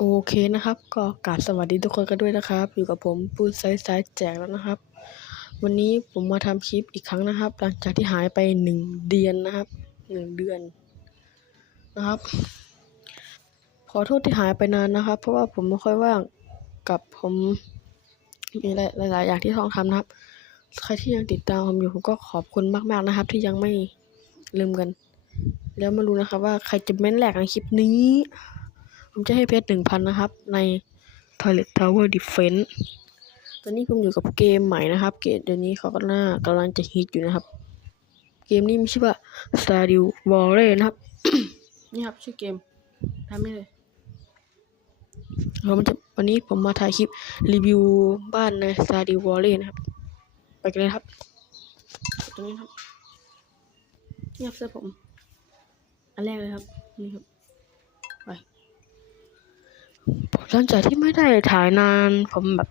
โอเคนะครับ ก็กราบสวัสดีทุกคนกันด้วยนะครับ อยู่กับผมปูนไซส์ไซส์แจกแล้วนะครับ วันนี้ผมมาทำคลิปอีกครั้งนะครับ หลังจากที่หายไปหนึ่งเดือนนะครับหนึ่งเดือนนะครับ ขอโทษที่หายไปนานนะครับ เพราะว่าผมไม่ค่อยว่างกับผมมีหลาย ๆ อย่างที่ต้องทำนะครับ ใครที่ยังติดตามผมอยู่ผมก็ขอบคุณมาก ๆ นะครับ ที่ยังไม่ลืมกัน แล้วมาดูนะครับว่าใครจะเม้นแหลกในคลิปนี้ ผมจะให้เพชรหนึ่งพันนะครับ ใน Toilet Tower Defense ตอนนี้ผมอยู่กับเกมใหม่นะครับ เกมเดี๋ยวนี้เขาก็น่ากำลังจะฮิตอยู่นะครับ เกมนี้มีชื่อว่า Stardew Valley นะครับ นี่ครับชื่อเกมทำไม่เลยเรามันจะวันนี้ผมมาถ่ายคลิปรีวิวบ้านใน Stardew Valley นะครับ ไปกันเลยครับ ตรงนี้ครับนี่ครับเสื้อผม อันแรกเลยครับ นี่ครับ หลังจากที่ไม่ได้ถ่ายนานผมแบบ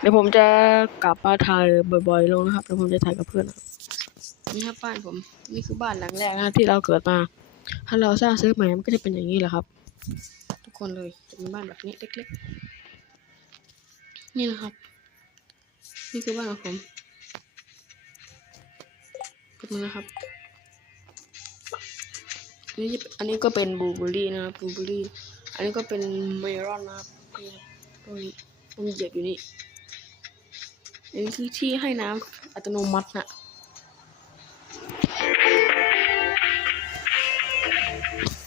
เดี๋ยวผมจะกลับมาถ่ายบ่อยๆลงนะครับเดี๋ยวผมจะถ่ายกับเพื่อนนี่ครับบ้านผมนี่คือบ้านหลังแรกนะที่เราเกิดมา ถ้าเราสร้างซิร์ฟใหม่มันก็จะเป็นอย่างนี้แหละครับ ทุกคนเลยจะเป็นบ้านแบบนี้เล็กๆ นี่นะครับ นี่คือบ้านของผมกดมือนะครับอันนี้อันนี้ก็เป็นบูเบอรี่นะครับบูเบอรี่ อันนี้ก็เป็นเมลอนนะครับตรงนี้ผมเหยียบอยู่นี่อันนี้คือที่ให้น้ำอัตโนมัตินะ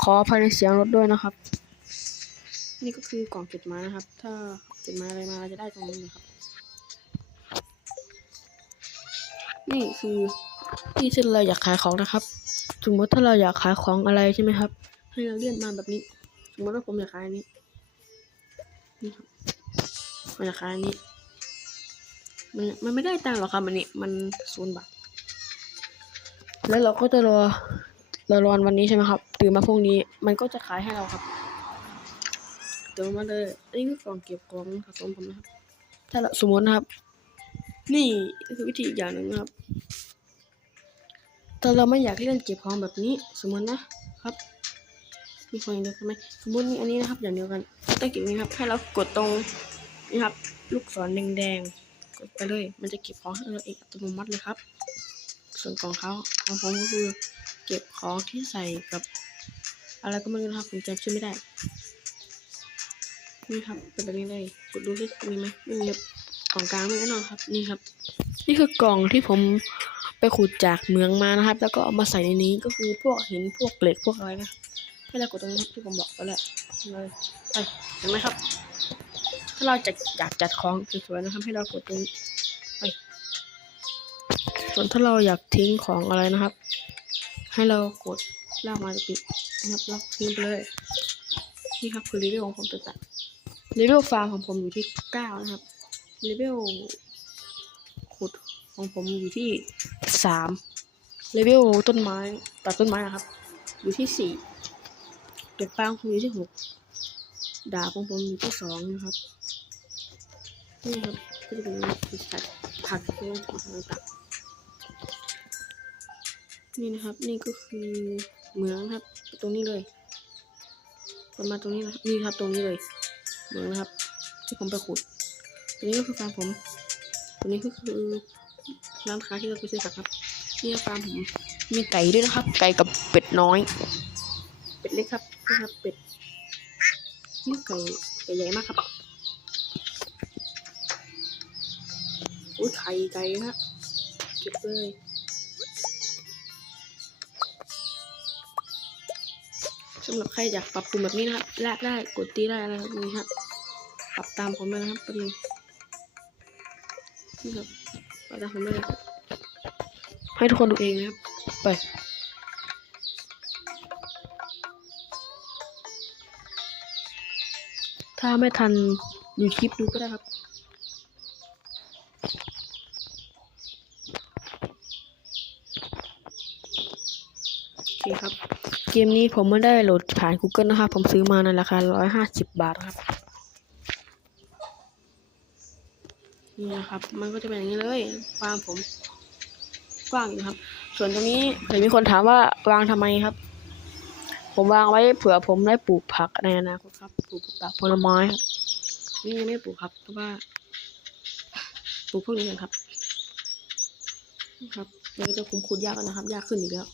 ขอภัยในเสียงรถด้วยนะครับ นี่ก็คือกล่องเก็บม้นะครับ ถ้าเก็บม้อะไรมาเราจะได้ตรงนี้นะครับ นี่คือที่ที่เราอยากขายของนะครับสมมติถ้าเราอยากขายของอะไรใช่ไหมครับ ให้เราเลื่อนมาแบบนี้ สมมติว่าผมอยากขายอันนี้นี่ครับผมอยากขายอันนี้ มันมันไม่ได้ตังค์หรอกครับอันนี้ มันศูนย์บาท แล้วเราก็จะรอเรารอนวันนี้ใช่ไหมครับ ตื่นมาพรุ่งนี้ มันก็จะขายให้เราครับเติมมาเลยอันนี้คือกล่องเก็บของสะสมผมนะครับ ถ้าเราสมมตินะครับ นี่คือวิธีอีกอย่างหนึ่งนะครับแต่เราไม่อยากเล่นเก็บของแบบนี้ สมมตินะครับ มีคนเดียวกันไหมสมมติมีอันนี้นะครับอย่างเดียวกันต้องเก็บนี้ครับให้เรากดตรงนี่ครับ ลูกศรแดงๆกดไปเลย มันจะเก็บของให้เราเองอัตโนมัติเลยครับ ส่วนของเขาของผมก็คือเก็บของที่ใส่กับ อะไรก็ไม่รู้นะครับผมจำชื่อไม่ได้นี่ครับเป็นแบบนี้เลย กดดูที่มีไหมไม่มีครับกล่องกลางไม่แน่นอนครับ นี่ครับ นี่คือกล่องที่ผมไปขุดจากเมืองมานะครับ แล้วก็เอามาใส่ในนี้ก็คือพวกหินพวกเหล็กพวกอะไรนะ ให้เรากดตรงนี้ครับที่ผมบอกไปแล้วเลยไปเห็นไหมครับ ถ้าเราจะอยากจัดของสวยๆนะครับ ให้เรากดตรงนี้ไปส่วนถ้าเราอยากทิ้งของอะไรนะครับ ให้เรากดลากมาจะปิดนะครับลากทิ้งไปเลยนี่ครับคือรีวิวของผมต่างๆรีวิวฟาร์มของผมอยู่ที่เก้านะครับรีวิวขุดของผมอยู่ที่สามเลเวลต้นไม้ตัดต้นไม้นะครับ อยู่ที่สี่ เก็บฟางของผมอยู่ที่หกดาบของผมอยู่ที่สองนะครับ นี่ครับก็จะเป็นผักผักที่เราทำต่างๆนี่นะครับ นี่ก็คือเหมืองนะครับ ตรงนี้เลยประมาณตรงนี้นะครับนี่ครับตรงนี้เลย เหมืองนะครับ ที่ผมไปขุดตรงนี้ก็คือฟาร์มผมตรงนี้ก็คือร้านค้าที่เราไปซื้อสัตว์ครับนี่ฟาร์มผมมีไก่ด้วยนะครับ ไก่กับเป็ดน้อย เป็ดเล็กครับ นี่ครับเป็ดนี่ไก่ไก่ใหญ่มากครับอุ้ยไข่ไก่นะเก็บเลยสำหรับใครอยากปรับปรุงแบบนี้นะครับแลกได้กดตีได้อะไรแบบนี้ครับปรับตามผมเลยนะครับแป๊บนึงนี่ครับปรับตามผมเลยครับให้ทุกคนดูเองนะครับไป ถ้าไม่ทันดูคลิปดูก็ได้ครับ โอเคครับ เกมนี้ผมไม่ได้โหลดผ่าน Google นะครับ ผมซื้อมาในราคา 150 บาทครับ นี่นะครับ มันก็จะเป็นอย่างนี้เลยฟาร์มผมกว้างอยู่ครับ ส่วนตรงนี้เห็นมีคนถามว่าวางทำไมครับ ผมวางไว้เผื่อผมได้ปลูกผักในอนาคตครับ ปลูกผักผลไม้ครับนี่ยังไม่ปลูกครับ เพราะว่า ปลูกพวกนี้กันครับนะครับเดี๋ยวจะคุมขุดยากนะครับ ยากขึ้นอีกแล้ว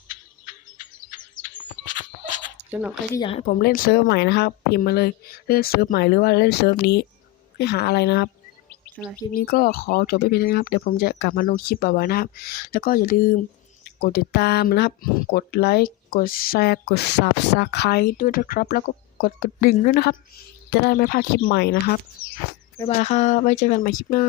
สำหรับใครที่อยากให้ผมเล่นเซิร์ฟใหม่นะครับ พิมพ์มาเลยเล่นเซิร์ฟใหม่หรือว่าเล่นเซิร์ฟนี้ให้หาอะไรนะครับสำหรับคลิปนี้ก็ขอจบไปเพียงเท่านี้ครับ เดี๋ยวผมจะกลับมาลงคลิปบ่อยๆนะครับ แล้วก็อย่าลืม กดติดตามนะครับ กดไลค์ กดแชร์ กด subscribe ด้วยนะครับ แล้วก็กดกระดิ่งด้วยนะครับ จะได้ไม่พลาดคลิปใหม่นะครับ บ๊ายบายครับ ไว้เจอกันใหม่คลิปหน้า